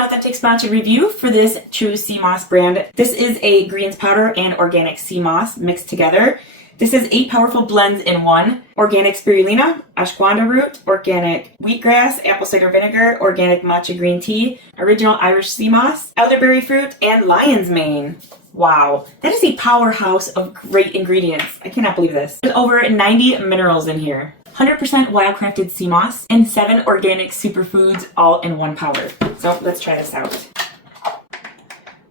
an authentic sponsored review for this TrueSeaMoss brand. This is a greens powder and organic sea moss mixed together. This is 8 powerful blends in one. Organic spirulina, ashwagandha root, organic wheatgrass, apple cider vinegar, organic matcha green tea, original Irish sea moss, elderberry fruit, and lion's mane. Wow, that is a powerhouse of great ingredients. I cannot believe this. There's over 90 minerals in here. 100% wild-crafted sea moss, and 7 organic superfoods all in one powder. So let's try this out.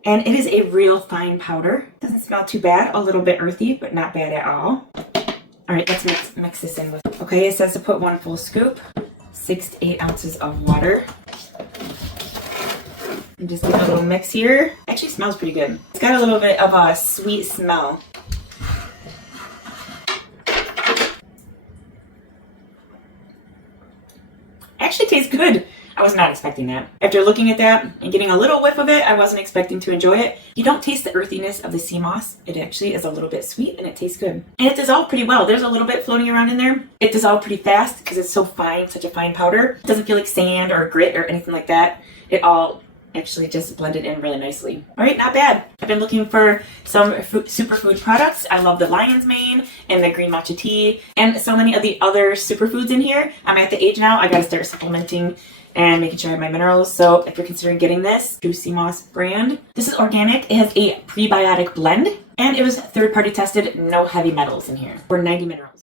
And it is a real fine powder. Doesn't smell too bad. A little bit earthy, but not bad at all. All right, let's mix this in with. Okay, it says to put 1 full scoop, 6 to 8 ounces of water. And just give it a little mix here. Actually smells pretty good. It's got a little bit of a sweet smell. Actually tastes good. I was not expecting that. After looking at that and getting a little whiff of it, I wasn't expecting to enjoy it. You don't taste the earthiness of the sea moss. It actually is a little bit sweet and it tastes good. And it dissolved pretty well. There's a little bit floating around in there. It dissolved pretty fast because it's so fine, such a fine powder. It doesn't feel like sand or grit or anything like that. It all actually just blended in really nicely. All right, not bad. I've been looking for some superfood products. I love the lion's mane and the green matcha tea and so many of the other superfoods in here. I'm at the age now, I gotta start supplementing and making sure I have my minerals. So if you're considering getting this, TrueSeaMoss brand. This is organic. It has a prebiotic blend and it was third-party tested, no heavy metals in here. For 90 minerals.